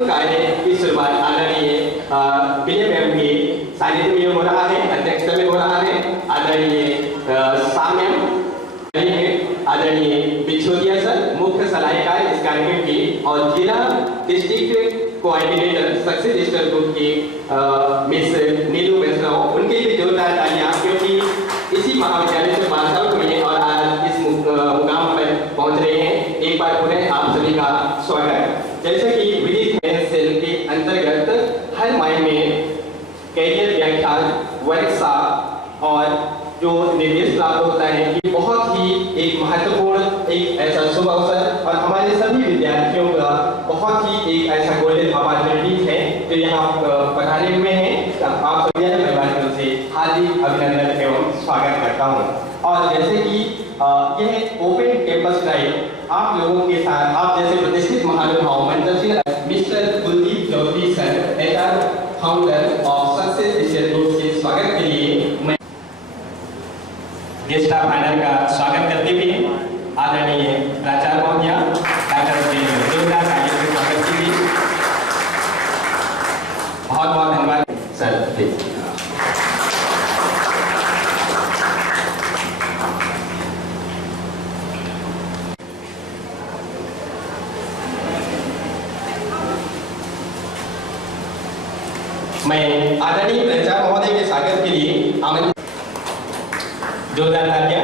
कार्य की शुरुआत आदरणीय विजय मैम के सानिध्य में हो रहा है, अध्यक्षता में हो रहा है। आदरणीय साम्यम, आदरणीय बिछोदिया सर मुख्य सलाहकार इस कार्यक्रम की, और जिला district coordinator success store group की मिस नीलू वैष्णव, उनके लिए जोरदार तालियां, क्योंकि इसी महाविद्यालय से वार्तालाप हुए और आज इस मुकाम पर पहुंच रहे हैं। एक बार पुनः आप सभी का स्वागत। जैसे कि विदित सेल के अंतर्गत हर माह में कैरियर व्याख्यान, वर्कशॉप और जो निर्देश प्राप्त होता है कि बहुत ही एक महत्वपूर्ण एक ऐसा शुभ अवसर और हमारे सभी विद्यार्थियों का बहुत ही एक ऐसा गोल्डन अपॉर्चुनिटी है जो यहाँ पढ़ाने हुए हैं। आप सभी परिवार से हार्दिक अभिनंदन एवं स्वागत करता हूँ। और जैसे कि यह ओपन कैंपस ड्राइव आप लोगों के साथ, आप जैसे प्रतिष्ठित महानुभाव मंत्री mister Kuldeep Chaudhary sir, HR founder of success group के स्वागत के लिए मैं गेस्ट ऑफ ऑनर का स्वागत करते हुए आदरणीय प्राचार्य महोदया डॉक्टर जोरदार तालियों से स्वागत कीजिए। बहुत बहुत धन्यवाद सर, प्लीज। मैं आदरणीय प्राचार्य महोदय के स्वागत के लिए आमंत्रित, जोरदार तालियां।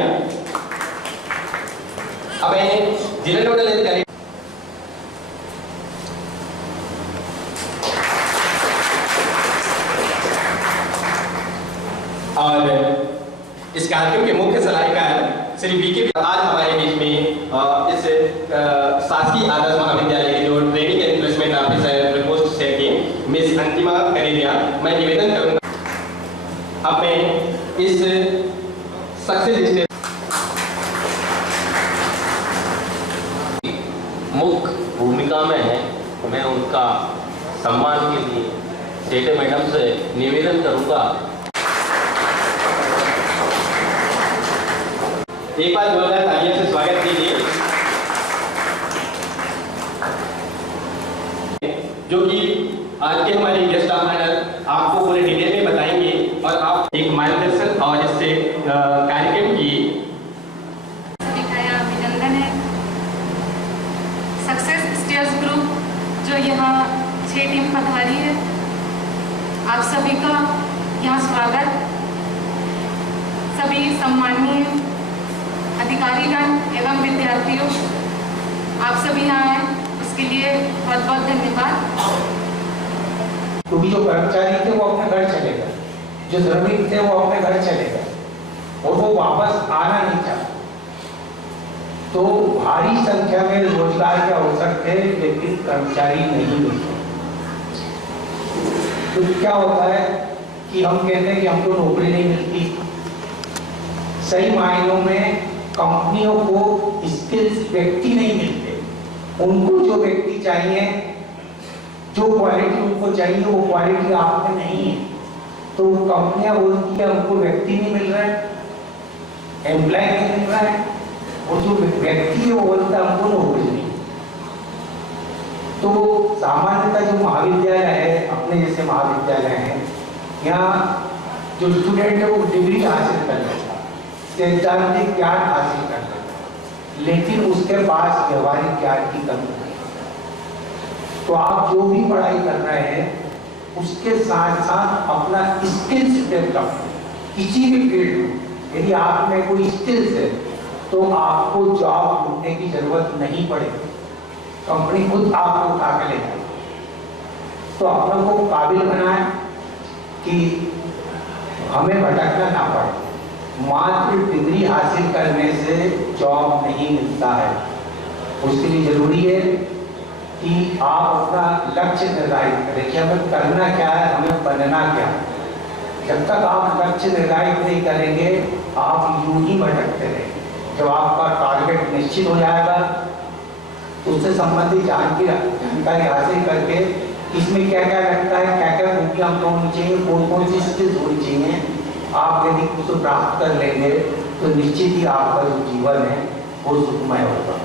अब जिला नोडल अधिकारी और इस कार्यक्रम के मुख्य सलाहकार श्री VK आज हमारे बीच में इस शासकीय आदर्श महाविद्यालय के जो training and placement officer post से की मिस अंतिमा करेरिया, मैं निवेदन करूंगा अब मैं इस सक्सेस मुख्य भूमिका में है। मैं उनका सम्मान के लिए सेठे मैडम से निवेदन करूंगा। एक बार जोरदार तालियों से स्वागत कीजिए, जो कि आज के हमारे गेस्ट ऑफ ऑनर आपको पूरे डिटेल में बताएंगे और आप एक मार्गदर्शन और इससे कार्यक्रम की अभिनंदन है। सक्सेस स्टेयर्स ग्रुप जो यहाँ 6 टीम पधारी है, आप सभी का यहाँ स्वागत। सभी सम्मानीय अधिकारीगण एवं विद्यार्थियों, आप सभी यहाँ आए उसके लिए बहुत बहुत धन्यवाद। क्योंकि जो कर्मचारी थे वो अपने घर चले गए, जो श्रमिक थे वो अपने घर चले गए और वो वापस आना नहीं चाहते। तो भारी संख्या में रोजगार के अवसर थे लेकिन कर्मचारी नहीं मिलते। तो क्या होता है कि हम कहते हैं कि हमको नौकरी नहीं मिलती। सही मायनों में कंपनियों को स्किल्स व्यक्ति नहीं मिलते। उनको जो व्यक्ति चाहिए, जो क्वालिटी उनको चाहिए, वो क्वालिटी आप में नहीं है। तो कंपनियां बोलती है हमको व्यक्ति नहीं मिल रहा है, एम्प्लॉय नहीं मिल रहा है, और जो व्यक्ति है वो बोलता है हमको नौकरी नहीं। तो सामान्यतः जो महाविद्यालय है, अपने जैसे महाविद्यालय है, यहाँ जो स्टूडेंट है वो डिग्री हासिल कर लेता, सैद्धांतिक ज्ञान हासिल कर लेता, लेकिन उसके पास व्यवहारिक ज्ञान की कमी है। तो आप जो भी पढ़ाई कर रहे हैं उसके साथ साथ अपना स्किल्स डेवलप, किसी भी फील्ड में यदि आप में कोई स्किल्स है तो आपको जॉब ढूंढने की जरूरत नहीं पड़ेगी, कंपनी खुद आपको उठा के ले जाएगी। तो अपनों को काबिल बनाए कि हमें भटकना ना पड़े। मात्र डिग्री हासिल करने से जॉब नहीं मिलता है। उसके लिए जरूरी है कि आप अपना लक्ष्य निर्धारित करें कि हमें करना क्या है, हमें बनना क्या है। जब तक आप लक्ष्य निर्धारित नहीं करेंगे आप यूं ही भटकते रहेंगे। जब आपका टारगेट निश्चित हो जाएगा तो उससे संबंधित जानकारी हासिल करके इसमें क्या क्या लगता है, क्या क्या खूबियाँ हमको होनी चाहिए, कौन कौन सी स्किल्स होनी चाहिए, आप यदि उसको प्राप्त कर लेंगे तो निश्चित ही आपका जो जीवन है वो सुखमय होगा।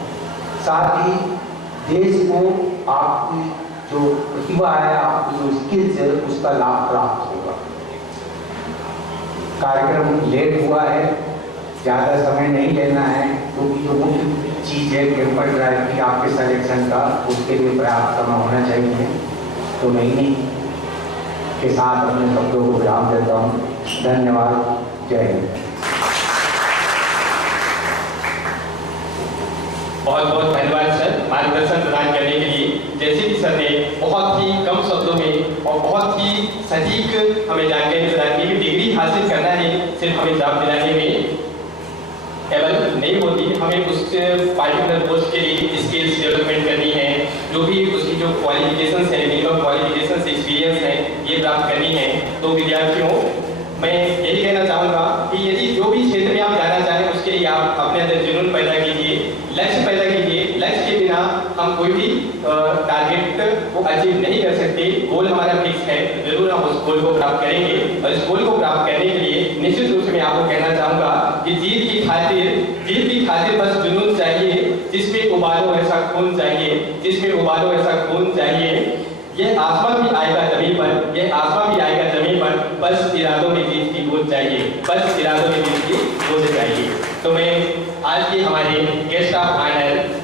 साथ ही देश को आपकी जो प्रतिभा है, आपकी जो स्किल्स है, उसका लाभ प्राप्त होगा। कार्यक्रम लेट हुआ है, ज़्यादा समय नहीं लेना है, क्योंकि जो मुख्य चीज़ है टेम्पर ड्राइव की आपके सिलेक्शन का, उसके लिए पर्याप्त समय होना चाहिए। तो मैं इन्हीं के साथ अपने शब्दों को विराम देता हूँ। धन्यवाद। जय हिंद। बहुत बहुत धन्यवाद सर मार्गदर्शन प्रदान करने के लिए। जैसे कि सर ने बहुत ही कम शब्दों में और बहुत ही सटीक हमें जानकारी प्रदान की कि डिग्री हासिल करना है सिर्फ हमें जॉब दिलाने में केवल नहीं होती, हमें उस पार्टिकुलर पोस्ट के लिए स्किल्स डेवलपमेंट करनी है, जो भी उसकी जो क्वालिफिकेशंस है, मिनिमम क्वालिफिकेशंस एक्सपीरियंस है, ये प्राप्त करनी है। तो विद्यार्थियों मैं यही कहना चाहूँगा कि यदि जो भी क्षेत्र में आप जाना चाहें उसके लिए आप अपने अंदर जुनून पैदा कीजिए, लक्ष्य पैदा कीजिए। लक्ष्य के बिना हम कोई भी टारगेट को अचीव नहीं कर सकते। गोल हमारा फिक्स है, जरूर हम उस गोल को प्राप्त करेंगे और इस गोल को प्राप्त करने के लिए निश्चित रूप से मैं आपको कहना चाहूँगा कि जीत की खातिर बस जुनून चाहिए, जिसमें उबालो ऐसा खून चाहिए, जिसमें उबालो ऐसा खून चाहिए। ये आसमान भी आएगा जमीन पर, ये आसमान भी आएगा जमीन पर, बस इरादों में जीत की बूंद चाहिए, बस इरादों में जीत की बूंद चाहिए। तो मैं आज के हमारे guest of honour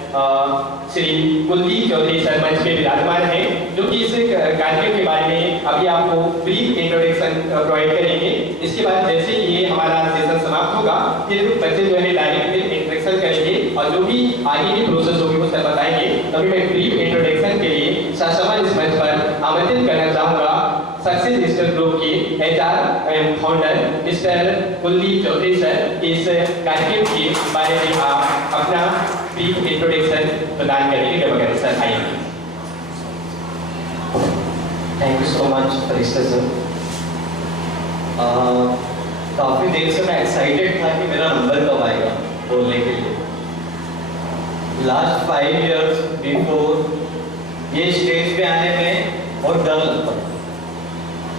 Shri Kuldeep Chaudhary sir मंच पे विराजमान हैं, जो कि इस कार्यक्रम के बारे में अभी आपको ब्रीफ इंट्रोडक्शन प्रोवाइड करेंगे। इसके बाद जैसे ये हमारा सेशन समाप्त होगा, फिर बच्चे जो है डायरेक्ट इंट्रोडक्शन करेंगे और जो भी आगे की प्रोसेस होगी वो सर बताएंगे। तभी मैं ब्रीफ इंट्रोडक्शन के लिए ससमन इस मंच पर आमंत्रित करना चाहूँगा सक्सेस डिजिटल ग्रुप के HR founder mister Kuldeep Chaudhary sir. इस कार्यक्रम के बारे में आप अपना ब्रीफ इंट्रोडक्शन प्रदान करेंगे। कृपया करें सर, आइए। Thank you so much Firishta sir. काफ़ी देर से मैं एक्साइटेड था कि मेरा नंबर कब आएगा बोलने के लिए। लास्ट 5 years बिफोर ये स्टेज पे आने में बहुत डर लगता था,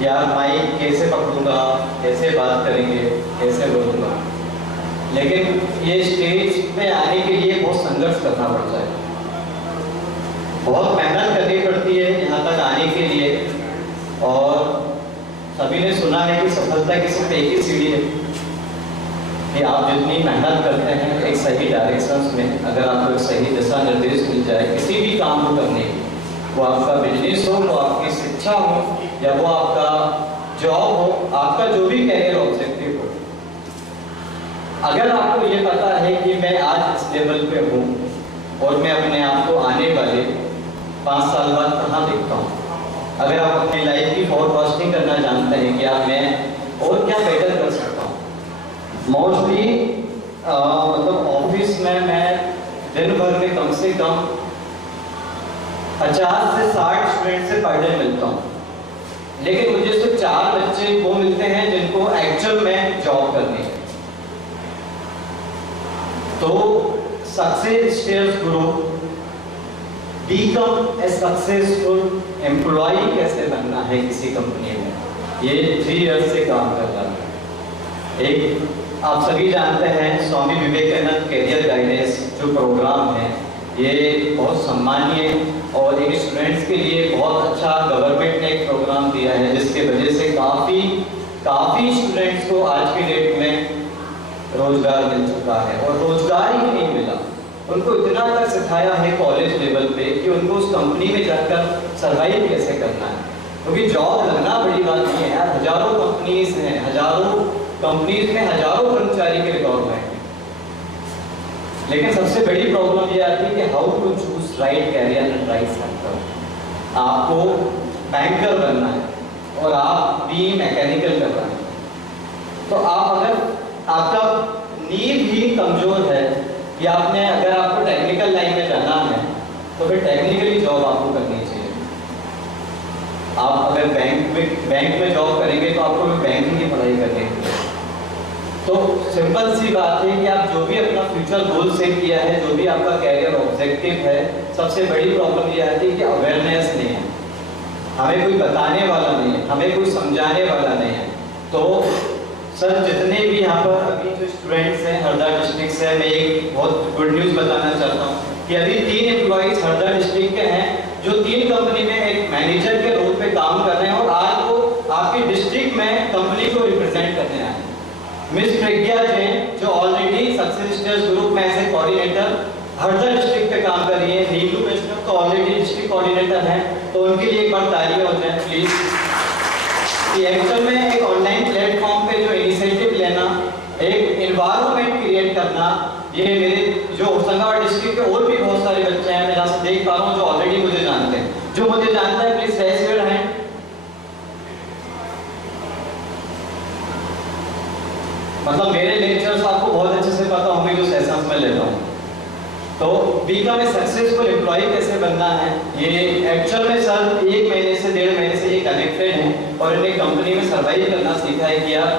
यार माइक कैसे पकड़ूंगा, कैसे बात करेंगे, कैसे बोलूँगा। लेकिन ये स्टेज पे आने के लिए बहुत संघर्ष करना पड़ता है, बहुत मेहनत करनी पड़ती है यहाँ तक आने के लिए। और सभी ने सुना है कि सफलता की सिर्फ एक ही सीढ़ी है कि आप जितनी मेहनत करते हैं एक सही डायरेक्शन में, अगर आपको एक सही दिशा निर्देश मिल जाए किसी भी काम को करने की, वो आपका बिजनेस हो, वो आपकी शिक्षा हो, या वो आपका जॉब हो, आपका जो भी कैरियर ऑब्जेक्टिव हो, अगर आपको ये पता है कि मैं आज इस लेवल पे हूँ और मैं अपने आप को आने वाले 5 साल बाद कहाँ देखता हूँ, अगर आप अपनी लाइफ की फोरकास्टिंग करना जानते हैं कि आप मैं और क्या बेटर कर सकता हूँ। मोस्टली मतलब ऑफिस में मैं दिन भर में कम से कम 50 से 60 स्टूडेंट से पर डे मिलता हूँ, लेकिन मुझे सिर्फ 4 बच्चे वो मिलते हैं जिनको एक्चुअल में जॉब करनी है। तो success stairs group become a successful employee कैसे बनना है किसी कंपनी में, ये 3 years से काम कर रहा है। एक आप सभी जानते हैं स्वामी विवेकानंद कैरियर गाइडेंस जो प्रोग्राम है, ये बहुत सम्मानीय और एक स्टूडेंट्स के लिए बहुत अच्छा गवर्नमेंट ने एक प्रोग्राम दिया है, जिसके वजह से काफ़ी स्टूडेंट्स को आज की डेट में रोजगार मिल चुका है। और रोजगार ही नहीं मिला, उनको इतना तक सिखाया है कॉलेज लेवल पे कि उनको उस कंपनी में जाकर सर्वाइव कैसे करना है, क्योंकि जॉब लगना बड़ी बात नहीं है यार। हजारों कंपनीज हैं, हजारों कंपनीज में हजारों कर्मचारी के रिक्वायरमेंट है, लेकिन सबसे बड़ी प्रॉब्लम ये आती है कि how to choose right career and right sector. आपको बैंकर बनना है और आप भी मैकेनिकल कर रहे हैं, तो आप अगर आपका नींव ही कमजोर है कि आपने अगर आपको टेक्निकल लाइन में जाना है तो फिर टेक्निकली जॉब आपको करनी चाहिए। आप अगर बैंक में जॉब करेंगे तो आपको बैंकिंग की पढ़ाई करनी है। तो सिंपल सी बात है कि आप जो भी अपना फ्यूचर गोल सेट किया है, जो भी आपका कैरियर ऑब्जेक्टिव है, सबसे बड़ी प्रॉब्लम ये आती है कि अवेयरनेस नहीं है, हमें कोई बताने वाला नहीं है, हमें कोई समझाने वाला नहीं है। तो सर जितने भी यहाँ पर अभी जो स्टूडेंट्स हैं हरदा डिस्ट्रिक्ट से, मैं एक बहुत गुड न्यूज़ बताना चाहता हूँ कि अभी 3 एम्प्लॉइज हरदा डिस्ट्रिक्ट के हैं जो 3 कंपनी में एक मिस प्रज्ञा जैन जो ऑलरेडी सक्सेस स्टेज ग्रुप में as a coordinator Harda district पे काम कर रही है। नीलू वैष्णव तो ऑलरेडी डिस्ट्रिक्ट कोऑर्डिनेटर हैं, तो उनके लिए एक बार तालियां हो जाए प्लीज। कि एक्चुअल में एक ऑनलाइन प्लेटफॉर्म पे जो इनिशिएटिव लेना, एक एनवायरनमेंट क्रिएट करना, ये मेरे जो होशंगाबाद डिस्ट्रिक्ट के और भी बहुत सारे बच्चे हैं मैं जहाँ से देख पा रहा हूँ जो ऑलरेडी मुझे जानते हैं। जो मुझे जानता है प्लीज रेज योर हैंड। मतलब मेरे लेक्चर्स आपको बहुत अच्छे से पता होंगे जो सेशंस में लेता हूँ। तो बिकम ए सक्सेसफुल एम्प्लॉय कैसे बनना है, ये एक्चुअल में सर 1 महीने से 1.5 महीने से ये कनेक्टेड हैं और इन्हें कंपनी में सर्वाइव करना सीखा है कि यार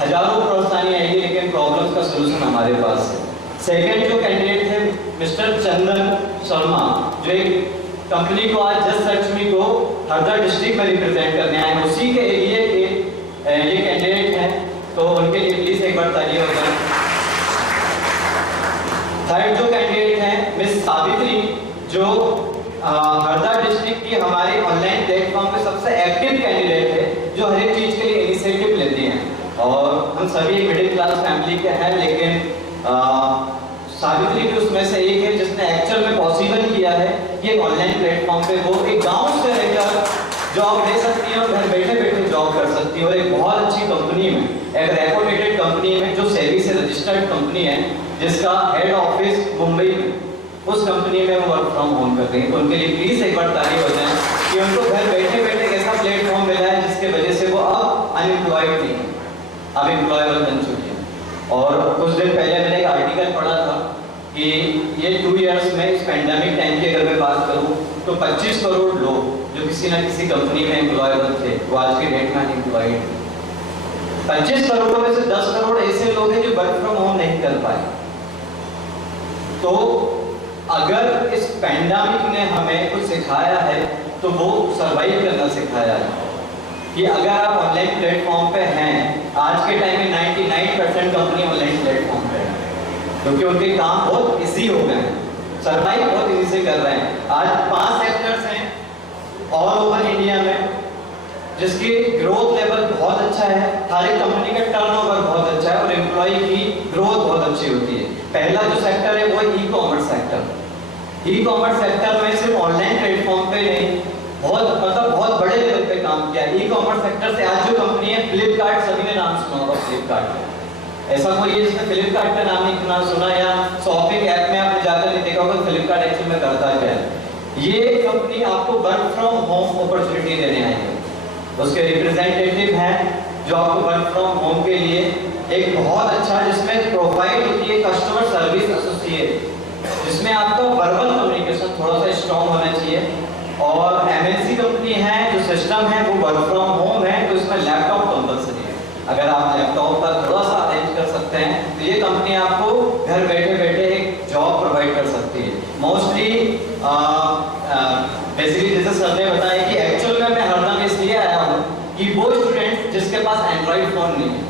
हजारों परेशानी आएगी लेकिन प्रॉब्लम्स का सोल्यूशन हमारे पास है। सेकेंड जो कैंडिडेट थे मिस्टर चंदन शर्मा जो एक कंपनी को आज जस्ट सर्च मी को हरदा डिस्ट्रिक्ट में रिप्रेजेंट करने आए हैं, उसी के एरिया के ये कैंडिडेट हैं, तो उनके लिए प्लीज एक बार तालियां हो जाए। थर्ड जो कैंडिडेट हैं मिस सावित्री जो हरदा डिस्ट्रिक्ट की हमारे ऑनलाइन प्लेटफॉर्म पे सबसे एक्टिव कैंडिडेट है, जो हर एक चीज के लिए इनिशिएटिव लेती हैं और हम सभी मिडिल क्लास फैमिली के हैं, लेकिन सावित्री भी उसमें से एक है जिसने एक्चुअल में पॉसिबल किया है कि एक ऑनलाइन प्लेटफॉर्म पे वो एक गांव से रहकर जॉब ले सकती है और घर बैठे बैठे जॉब कर सकती है और एक बहुत अच्छी कंपनी में, एक रेपुटेड कंपनी में जो सेबी से रजिस्टर्ड कंपनी है जिसका हेड ऑफिस मुंबई में, उस कंपनी में वो वर्क फ्रॉम होम कर रही है। तो उनके लिए प्लीज एक बार ताली हो जाए कि उनको घर बैठे बैठे एक ऐसा प्लेटफॉर्म मिला है जिसके वजह से वो अब अनएम्प्लॉयड नहीं है, अब एम्प्लॉयबल बन चुकी है। और कुछ दिन पहले मैंने एक आर्टिकल पढ़ा था कि ये 2 इयर्स में इस पेंडेमिक टाइम की अगर मैं बात करूं तो 25 करोड़ लोग जो किसी ना किसी कंपनी में एम्प्लॉयबल थे वो आज के डेट में अनएम्प्लॉयड। 25 करोड़ में से 10 करोड़ ऐसे लोग हैं जो वर्क फ्रॉम होम नहीं कर पाए। तो अगर इस पेंडेमिक ने हमें कुछ सिखाया है तो वो सर्वाइव करना सिखाया है कि अगर आप ऑनलाइन प्लेटफॉर्म पे हैं, आज के टाइम में 99% कंपनी ऑनलाइन प्लेटफॉर्म पे है क्योंकि उनके काम बहुत इजी हो गए हैं, सर्वाइव बहुत इजी से कर रहे हैं। आज 5 सेक्टर्स हैं ऑल ओवर इंडिया में जिसकी ग्रोथ लेवल बहुत अच्छा है, हर एक कंपनी का टर्नओवर बहुत अच्छा है और एम्प्लॉय की ग्रोथ बहुत अच्छी होती है। पहला जो सेक्टर है वो है e commerce sector. E commerce sector में सिर्फ ऑनलाइन प्लेटफॉर्म पे नहीं, बहुत बड़े लेवल पे काम किया। ई कॉमर्स सेक्टर से आज जो कंपनी है फ्लिपकार्ट, सभी ने नाम सुना होगा फ्लिपकार्ट। ऐसा कोई है जिसने फ्लिपकार्ट का नाम नहीं सुना या शॉपिंग ऐप में आपने जाकर नहीं देखा होगा फ्लिपकार्ट एक्चुअल में करता क्या है। ये कंपनी आपको वर्क फ्रॉम होम अपॉर्चुनिटी देने आई है, उसके रिप्रेजेंटेटिव हैं जो आपको वर्क फ्रॉम होम के लिए एक बहुत अच्छा जिसमें प्रोफाइल होती है कस्टमर सर्विस एसोसिएट, जिसमें आपका वर्बल कम्युनिकेशन थोड़ा सा स्ट्रॉन्ग होना चाहिए। और एमएनसी कंपनी है जो सिस्टम है वो वर्क फ्रॉम होम है तो इसमें लैपटॉप कंपल्सरी है। अगर आप लैपटॉप का थोड़ा सा अरेंज कर सकते हैं तो ये कंपनी आपको घर बैठे बैठे एक जॉब प्रोवाइड कर सकती है। मोस्टली बेसिकली जैसे सर ने बताया कि एक्चुअल में मैं हरदा में इसलिए आया हूँ कि वो स्टूडेंट्स जिसके पास एंड्रॉइड फोन नहीं है,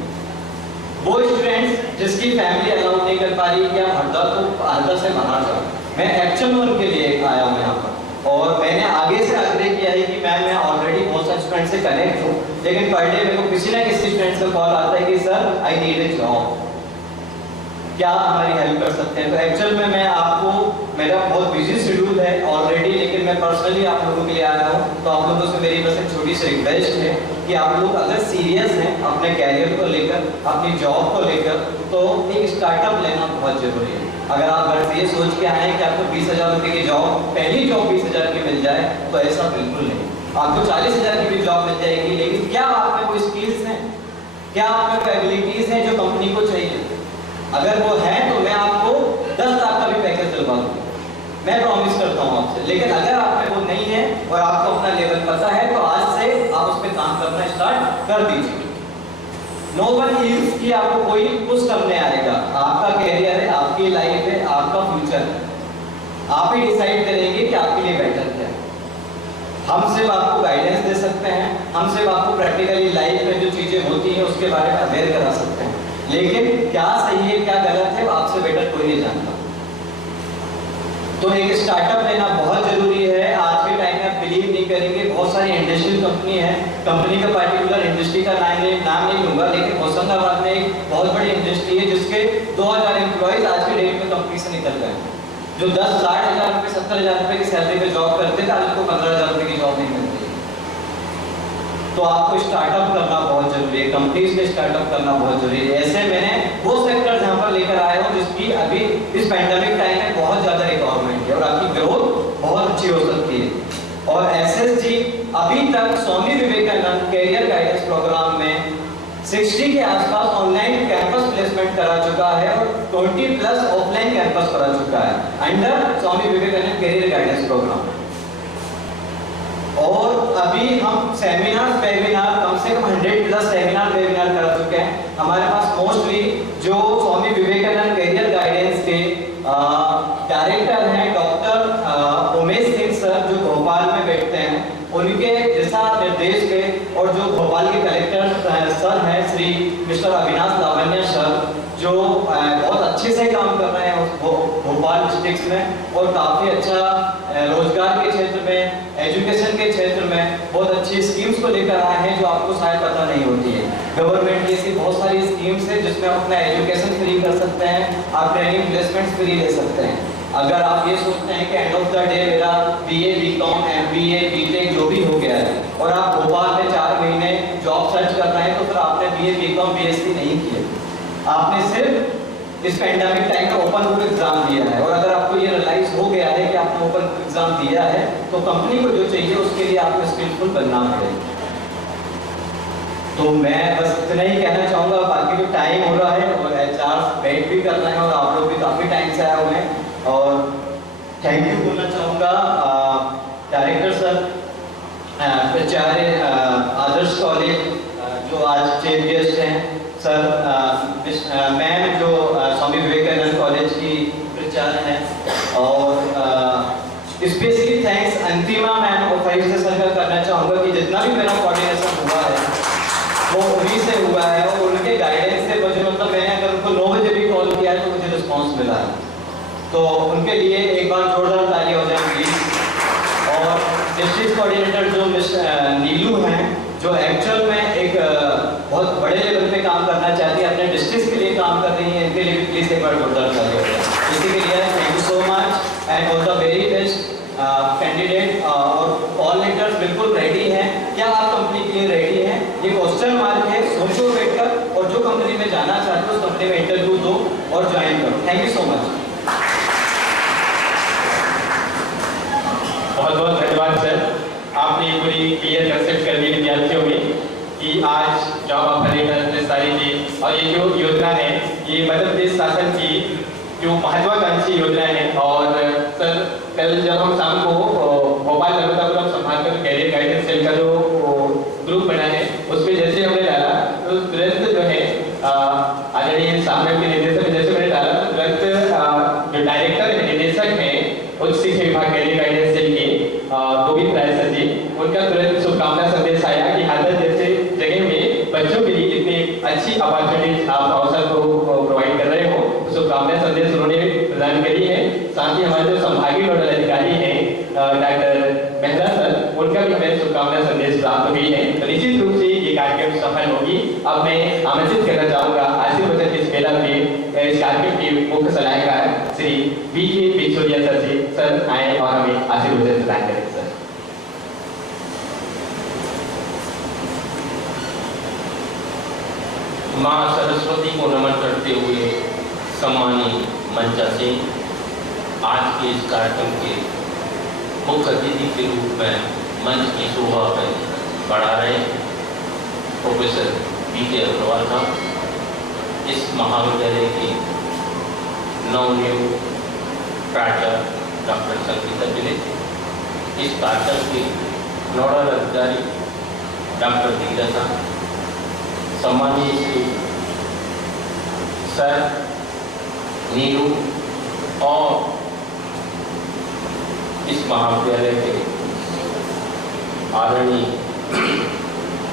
वो स्टूडेंट्स जिसकी फैमिली अलाउ नहीं कर पा रही कि आप हरदा से बाहर जाओ, मैं एक्चुअल में उनके लिए आया हूँ यहाँ पर। और मैंने आगे से आग्रह किया है कि मैं ऑलरेडी बहुत सारे स्टूडेंट से कनेक्ट हूँ, लेकिन पर डे मेरे को किसी ना किसी स्टूडेंट का कॉल आता है कि sir I need a job, क्या हमारी हेल्प कर सकते हैं। तो एक्चुअल में मैं आपको, मेरा बहुत बिजी शेड्यूल है ऑलरेडी, लेकिन मैं पर्सनली आप लोगों के लिए आया हूँ। तो आप लोगों से मेरी बस एक छोटी सी रिक्वेस्ट है कि आप लोग अगर सीरियस हैं अपने कैरियर को लेकर, अपनी जॉब को लेकर, तो एक स्टार्टअप लेना बहुत जरूरी है। अगर आप घर से ये सोच के आए कि आपको 20,000 रुपये की जॉब, पहली जॉब 20,000 की मिल जाए, तो ऐसा बिल्कुल नहीं। आपको 40,000 की भी जॉब मिल जाएगी, लेकिन क्या आप में वो स्किल्स हैं, क्या आप में वो एबिलिटीज हैं जो कंपनी को चाहिए? अगर वो है तो मैं आपको 10 लाख का भी पैकेज दिलवा दूंगा, मैं प्रॉमिस करता हूँ आपसे। लेकिन अगर आप में वो नहीं है और आपको अपना लेवल पता है तो आज से आप उस पर काम करना स्टार्ट कर दीजिए। नो वन इज कि आपको कोई पुश करने आएगा, आपका कैरियर है, आपकी लाइफ है, आपका फ्यूचर है, आप ही डिसाइड करेंगे कि आपके लिए बेटर क्या है। हम सिर्फ आपको गाइडेंस दे सकते हैं, हम सिर्फ आपको प्रैक्टिकली लाइफ में जो चीजें होती हैं उसके बारे में अवेयर करा सकते हैं, लेकिन क्या सही है क्या गलत है आपसे बेटर कोई नहीं जानता। तो एक स्टार्टअप लेना बहुत जरूरी है। आज के टाइम में आप बिलीव नहीं करेंगे, बहुत सारी इंडस्ट्री मल्टीनेशनल कंपनी है। कंपनी का पर्टिकुलर इंडस्ट्री का नाम नहीं लूंगा, लेकिन होशंगाबाद में एक बहुत बड़ी इंडस्ट्री है जिसके 2000 एम्प्लॉइज आज के डेट में कंपनी से निकल गए, जो 10-60 हज़ार रुपये 70 हज़ार रुपये की सैलरी पे जॉब करते थे, आज उनको 15 हज़ार रुपये की जॉब नहीं मिल रही। तो आपको स्टार्टअप करना बहुत जरूरी है, कंपनीज में स्टार्टअप करना बहुत जरूरी है। ऐसे मैंने वो सेक्टर यहाँ पर लेकर आया हूँ जिसकी अभी इस पैंडेमिक टाइम में बहुत ज्यादा रिक्वायरमेंट है और आपकी ग्रोथ बहुत अच्छी हो सकती है। और एसएसजी अभी तक Swami Vivekananda career guidance programme में 60 के आसपास ऑनलाइन कैंपस प्लेसमेंट करा चुका है और 20+ ऑफलाइन कैंपस करा चुका है under Swami Vivekananda career guidance programme. और अभी हम सेमिनार वेबिनार कम से कम 100+ सेमिनार वेबिनार करा चुके हैं। हमारे पास मोस्टली जो स्वामी विवेकानंद कैरियर गाइडेंस के डायरेक्टर हैं डॉक्टर उमेश सिंह सर, जो भोपाल में बैठते हैं, उनके दिशा निर्देश के, और जो भोपाल के कलेक्टर सर हैं श्री मिस्टर अविनाश लावण्य सर, जो बहुत अच्छे से काम कर रहे हैं भोपाल डिस्ट्रिक्ट में और काफ़ी अच्छा रोजगार के क्षेत्र में, एजुकेशन के क्षेत्र में बहुत अच्छी स्कीम्स को लेकर आए हैं जो आपको शायद पता नहीं होती है। गवर्नमेंट की ऐसी बहुत सारी स्कीम्स है जिसमें आप अपना एजुकेशन फ्री कर सकते हैं, आप ट्रेनिंग प्लेसमेंट फ्री ले सकते हैं। अगर आप ये सोचते हैं कि एंड ऑफ द डे मेरा BA BCom MBA BTech जो भी हो गया है और आप भोपाल में 4 महीने जॉब सर्च कर रहे हैं, तो फिर आपने BA BCom BSc नहीं किया, आपने सिर्फ इस पैंडेमिक टाइम में ओपन बुक एग्जाम दिया है। और अगर आपको ये रियलाइज हो गया है कि आपने ओपन बुक एग्जाम दिया है, तो कंपनी को जो चाहिए उसके लिए आपको स्किलफुल बनना पड़ेगा। तो मैं बस इतना ही कहना चाहूँगा, बाकी जो टाइम हो रहा है और HR वेट भी कर रहे हैं और आप लोग भी काफ़ी टाइम से आए हुए हैं, और थैंक यू बोलना चाहूँगा डायरेक्टर सर, प्राचार्य आदर्श कॉलेज जो आज चीफ गेस्ट हैं सर, मैम जो स्वामी विवेकानंद कॉलेज की प्राचार्य हैं, और स्पेशली थैंक्स अंतिमा मैम और फरीद सर का करना चाहूँगा कि जितना भी मेरा कोऑर्डिनेशन हुआ है वो उन्हीं से हुआ है और उनके गाइडेंस से मुझे, मतलब मैंने अगर उनको 9 बजे भी कॉल किया है तो मुझे रिस्पॉन्स मिला है, तो उनके लिए एक बार जोरदार ताली हो जाए प्लीज। और डिस्ट्रिक्ट कोऑर्डिनेटर जो मिस नीलू हैं, जो एक्चुअल में एक बहुत बड़े लेवल पे काम करना चाहती है, अपने डिस्ट्रिक्ट के लिए काम कर रही है, इनके लिए भी प्लीज एक बार जोरदार ताली हो जाए। इसी के लिए thank you so much and all the very best candidate. और कॉल लेटर्स बिल्कुल रेडी हैं, क्या आप कंपनी के लिए रेडी हैं? ये क्वेश्चन मार्क है, सोचो बैठकर, और जो कंपनी में जाना चाहते हो उस कंपनी में इंटरव्यू दो और ज्वाइन करो। Thank you so much. बहुत बहुत धन्यवाद सर, आपने पूरी क्लियर कंसेप्ट कर दी विद्यार्थियों में कि आज जॉब ऑफर लेटर सारी चीज, और ये जो योजना है ये मध्य प्रदेश शासन की जो महत्वाकांक्षी योजना है। और सर कल जब हम शाम को भोपाल नर्मदापुरम संभागकर कैरियर गाइडेंस सेल का जो ग्रुप बना है उसमें जैसे हमने डाला तो तुरंत जो है आदरणीय सामने के निर्देशक जैसे मैंने डाला तो तुरंत जो डायरेक्टर निदेशक हैं उच्च शिक्षा विभाग कैरियर गाइडेंस सेल के गोविंद राय सर जी, उनका तुरंत शुभकामना संदेश आया कि हादर जैसे जगह में बच्चों के लिए इतनी अच्छी अपॉर्चुनिटी आप अवसर को प्रोवाइड कर रहे हो, शुभकामना संदेश उन्होंने प्रदान करी है। साथ ही हमारे जो संभागीय नोडल अधिकारी हैं डॉक्टर मेहरा सर, उनका भी हमें शुभकामना संदेश प्राप्त हुई है। तो निश्चित रूप से ये कार्यक्रम सफल होगी। अब मैं आमंत्रित करना चाहूँगा आशीर्वचन इस मेला में इस कार्यक्रम के मुख्य सलाहकार श्री VK बिछोरिया सर जी, सर आए और हमें आशीर्वचन प्रदान करें सर। माँ सरस्वती को नमन करते हुए सम्मानित मंचासी आज के इस कार्यक्रम के मुख्य अतिथि के रूप में मंच की शोभा में बढ़ा रहे प्रोफेसर BK अग्रवाल साहब, इस महाविद्यालय की नवनियुक्त प्राचार्य डॉक्टर संगीता जिले, इस कार्यक्रम के नोडल अधिकारी डॉक्टर धीरज साहब, सम्मानीय श्री सर नीलू और इस महाविद्यालय के आदरणीय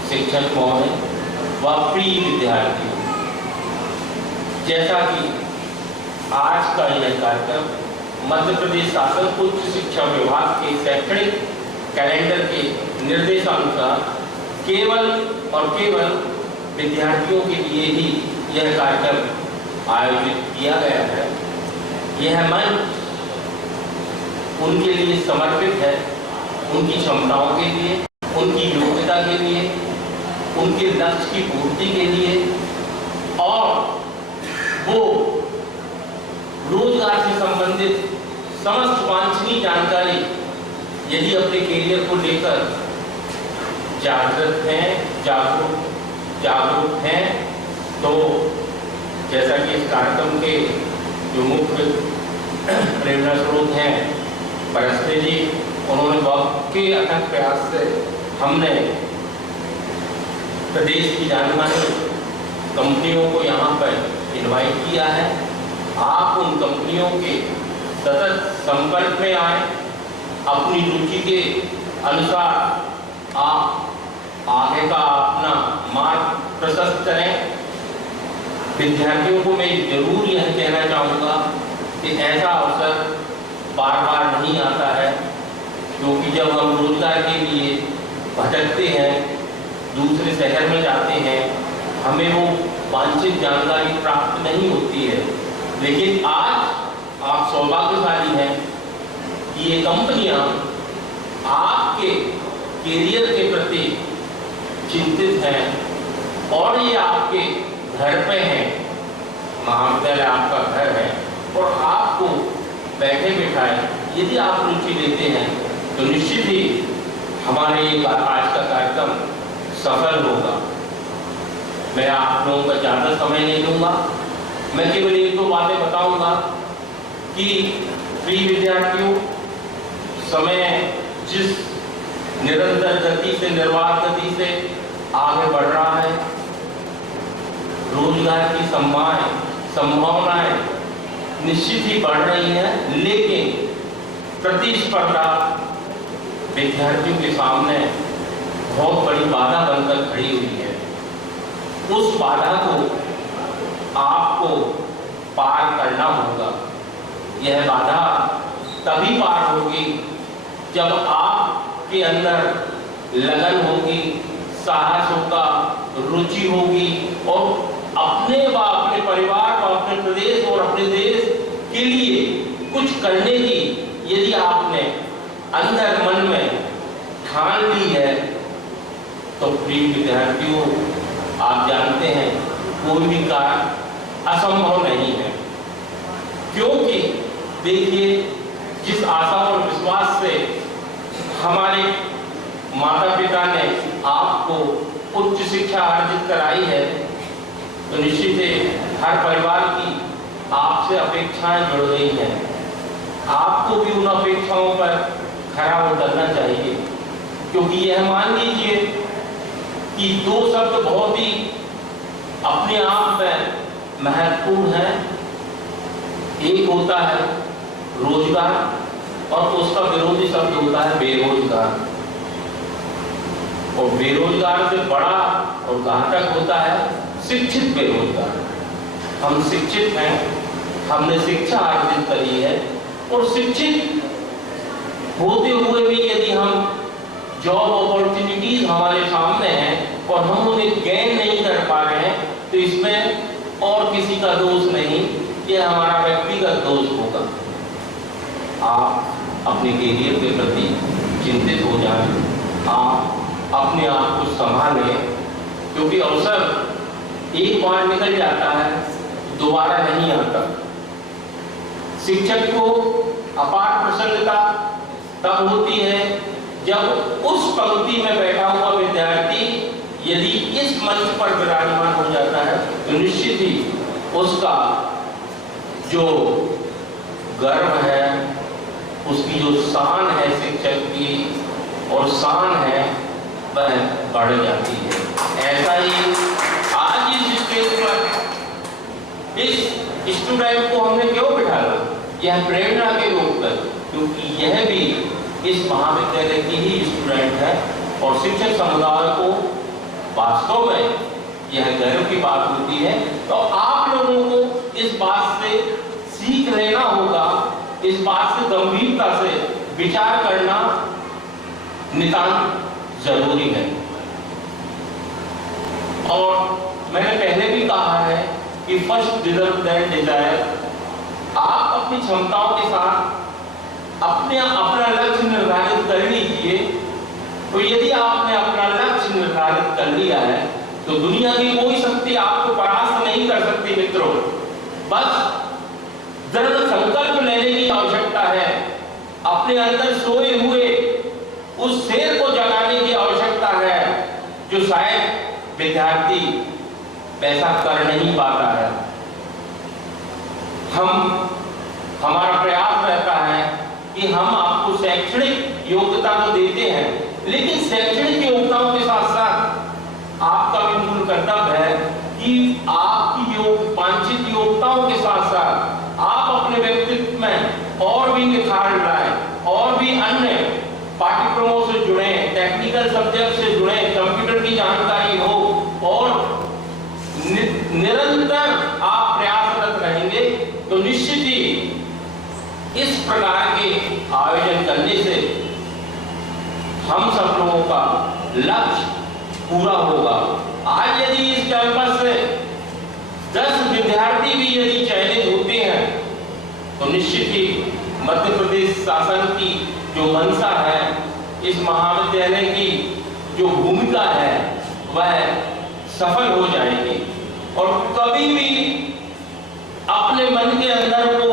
शिक्षक महोदय व प्रिय विद्यार्थियों, जैसा कि आज का यह कार्यक्रम मध्य प्रदेश शासन उच्च शिक्षा विभाग के शैक्षणिक कैलेंडर के निर्देशानुसार केवल और केवल विद्यार्थियों के लिए ही यह कार्यक्रम आयोजित किया गया है। यह मंच उनके लिए समर्पित है, उनकी क्षमताओं के लिए, उनकी योग्यता के लिए, उनके लक्ष्य की पूर्ति के लिए, और वो रोजगार से संबंधित समस्त वांछनीय जानकारी यदि अपने कैरियर को लेकर जागृत हैं, जागरूक हैं, तो जैसा कि इस कार्यक्रम के जो मुख्य प्रेरणा स्रोत हैं परस्ते जी, उन्होंने वक्त के अथक प्रयास से हमने प्रदेश की जानी मानी कंपनियों को यहाँ पर इनवाइट किया है। आप उन कंपनियों के सतत संपर्क में आए, अपनी रुचि के अनुसार आप आगे का अपना मार्ग प्रशस्त करें। विद्यार्थियों को मैं जरूर यह कहना चाहूँगा कि ऐसा अवसर बार बार नहीं आता है, क्योंकि जब हम रोजगार के लिए भटकते हैं, दूसरे शहर में जाते हैं, हमें वो वांछित जानकारी प्राप्त नहीं होती है। लेकिन आज आप सौभाग्यशाली हैं कि ये कंपनियां आपके कैरियर के प्रति चिंतित हैं और ये आपके घर पे हैं। महाविद्यालय आपका घर है और आपको बैठे बिठाए यदि आप रुचि लेते हैं तो निश्चित ही हमारे ये आज का कार्यक्रम सफल होगा। मैं आप लोगों का ज़्यादा समय नहीं लूँगा, मैं केवल एक दो बातें बताऊंगा कि प्रिय विद्यार्थियों, समय जिस निरंतर गति से, निर्बाध गति से आगे बढ़ रहा है, रोजगार की संभावनाएं निश्चित ही बढ़ रही हैं, लेकिन प्रतिस्पर्धा विद्यार्थियों के सामने बहुत बड़ी बाधा बनकर खड़ी हुई है। उस बाधा को आपको पार करना होगा। यह बाधा तभी पार होगी जब आपके अंदर लगन होगी, साहस होगा, रुचि होगी और अपने व अपने परिवार व अपने प्रदेश और अपने देश के लिए कुछ करने की यदि आपने अंदर मन में ठान ली है तो प्रिय विद्यार्थियों, आप जानते हैं कोई भी कार्य असंभव नहीं है। क्योंकि देखिए, जिस आशा और विश्वास से हमारे माता पिता ने आपको उच्च शिक्षा अर्जित कराई है, तो निश्चित है हर परिवार की आपसे अपेक्षाएं जुड़ गई हैं। आपको भी उन अपेक्षाओं पर खरा उतरना चाहिए, क्योंकि यह मान लीजिए कि दो शब्द बहुत ही अपने आप में महत्वपूर्ण है। एक होता है रोजगार और उसका विरोधी शब्द होता है बेरोजगार। और बेरोजगार से बड़ा और घातक होता है शिक्षित बेरोजगार। हम शिक्षित हैं, हमने शिक्षा अर्जित करी है और शिक्षित होते हुए भी यदि हम जॉब अपॉर्चुनिटीज हमारे सामने हैं और हम उन्हें गेन नहीं कर पा रहे हैं, तो इसमें और किसी का दोष नहीं, ये हमारा व्यक्तिगत दोष होगा। आप अपने कैरियर के प्रति चिंतित हो जाएं, आप अपने आप को संभालें, क्योंकि अवसर एक बार निकल जाता है, दोबारा नहीं आता। शिक्षक को अपार प्रसन्नता तब होती है जब उस पंक्ति में बैठा हुआ विद्यार्थी यदि इस मंच पर विराजमान हो जाता है, तो निश्चित ही उसका जो गर्व है, उसकी जो शान है शिक्षक की और शान है वह बढ़ जाती है। ऐसा ही आज इस स्टेज पर इस स्टूडेंट को हमने क्यों बिठाया? यह प्रेरणा के रूप में, क्योंकि यह भी इस महाविद्यालय की ही स्टूडेंट है और शिक्षक समुदाय को वास्तव में यह गर्व की बात होती है। तो आप लोगों को इस बात से सीख लेना होगा, इस बात से गंभीरता से विचार करना नितांत जरूरी है। और मैंने पहले भी कहा है कि फर्स्ट डिजर्व देन डिजायर। आप अपनी क्षमताओं के साथ अपना लक्ष्य निर्धारित कर लीजिए। तो यदि आपने अपना लक्ष्य निर्धारित कर लिया है तो दुनिया की कोई शक्ति आपको परास्त नहीं कर सकती मित्रों। बस दृढ़ संकल्प लेने की आवश्यकता है। अपने अंदर सोए हुए उस शेर को जगाने की आवश्यकता है जो शायद विद्यार्थी ऐसा कर नहीं पाता है। हमारा प्रयास रहता है कि हम आपको शैक्षणिक योग्यता तो देते हैं, लेकिन शैक्षणिक योग्यताओं के साथ साथ आपका भी मूल कर्तव्य है कि आपकी वांछित योग्यताओं के साथ साथ आप अपने व्यक्तित्व में और भी निखार लाएं और भी अन्य पाठ्यक्रमों से जुड़े, टेक्निकल सब्जेक्ट से जुड़े, कंप्यूटर की जानकारी हो और निरंतर आप प्रयासरत रहेंगे तो निश्चित ही इस प्रकार के आयोजन करने से हम सब लोगों का लक्ष्य पूरा होगा। आज यदि इस कैंपस से 10 विद्यार्थी भी यदि चयनित होते हैं तो निश्चित ही मध्य प्रदेश शासन की जो मंशा है, इस महाविद्यालय की जो भूमिका है वह सफल हो जाएगी। और कभी भी अपने मन के अंदर को,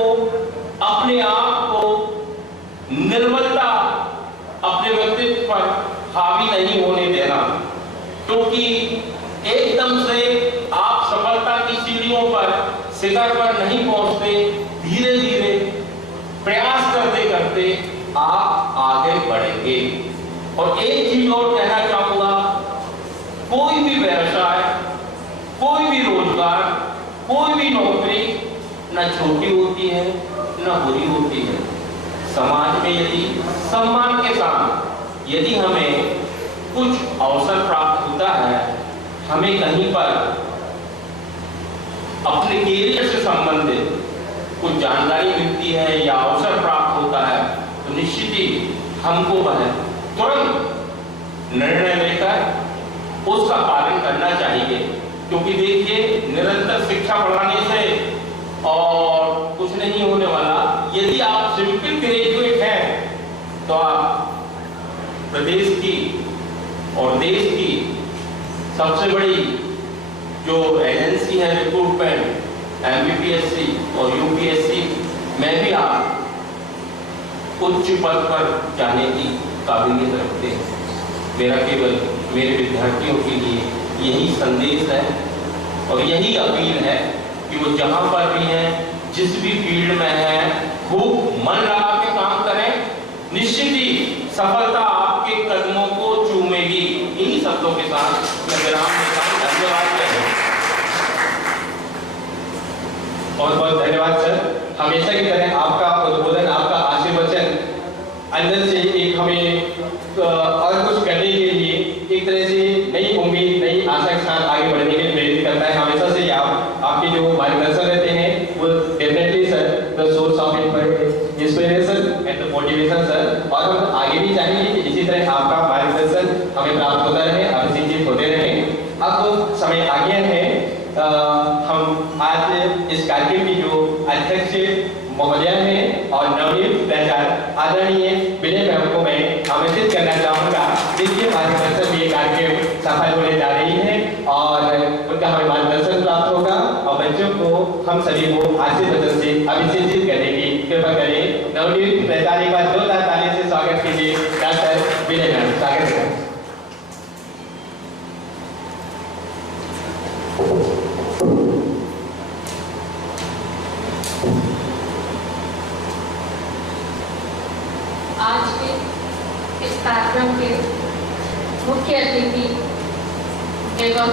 अपने आप को निर्मलता अपने व्यक्तित्व पर हावी नहीं होने देना, क्योंकि एकदम से आप सफलता की सीढ़ियों पर, शिखर पर नहीं पहुंचते। धीरे धीरे प्रयास करते करते आप आगे बढ़ेंगे। और एक चीज और कहना चाहूंगा, कोई भी व्यवसाय, कोई भी रोजगार, कोई भी नौकरी न छोटी होती है न बुरी होती है। समाज में यदि सम्मान के साथ यदि हमें कुछ अवसर प्राप्त होता है, हमें कहीं पर अपने कैरियर से संबंधित कुछ जानकारी मिलती है या अवसर प्राप्त होता है, तो निश्चित ही हमको वह तुरंत निर्णय लेकर उसका पालन करना चाहिए। क्योंकि देखिए, निरंतर शिक्षा बढ़ाने से और कुछ नहीं होने वाला। यदि आप सिंपल ग्रेजुएट हैं तो आप प्रदेश की और देश की सबसे बड़ी जो एजेंसी है रिक्रूटमेंट, MPPSC और UPSC में भी आप उच्च पद पर जाने की काबिलियत रखते हैं। मेरा केवल मेरे विद्यार्थियों के लिए यही संदेश है और यही अपील है कि वो जहां पर भी हैं, जिस भी फील्ड में हैं, खूब मन लगा के काम करें। निश्चित ही सफलता आपके कदमों को चूमेगी। इन्हीं शब्दों के साथ मैं विराम देता हूं। धन्यवाद। बहुत बहुत धन्यवाद सर। हमेशा की तरह आपका उद्बोधन, आपका आशीर्वचन अंदर से एक हमें और कुछ करने के लिए, एक तरह से नई उम्मीद, नई आशा के साथ आगे बढ़ने के लिए प्रेरित करता है। हमेशा से आपके जो मार्गदर्शन रहते हैं वो definitely sir the source of inspiration and motivation sir. और हम आगे भी चाहेंगे कि इसी तरह आपका मार्गदर्शन हमें प्राप्त होता रहे, अभिषेचित होते रहे। अब तो समय आ गया है, हम आज इस कार्यक्रम की जो अध्यक्ष महोदय हैं और नवनीत प्राचार्य आदरणीय विनय मैम को मैं आमंत्रित करना चाहूँगा। जिनके मार्गदर्शन में ये कार्यक्रम सफल होने जा रही है और उनका हमें मार्गदर्शन प्राप्त होगा और बच्चों को, हम सभी को आशीर्वचन से अभिषेचित करने की कृपा करें। नवनीत प्राचार्य का जोरदार ताली से स्वागत कीजिए डॉक्टर विनय मैम। स्वागत है। आज के इस कार्यक्रम के मुख्य अतिथि एवं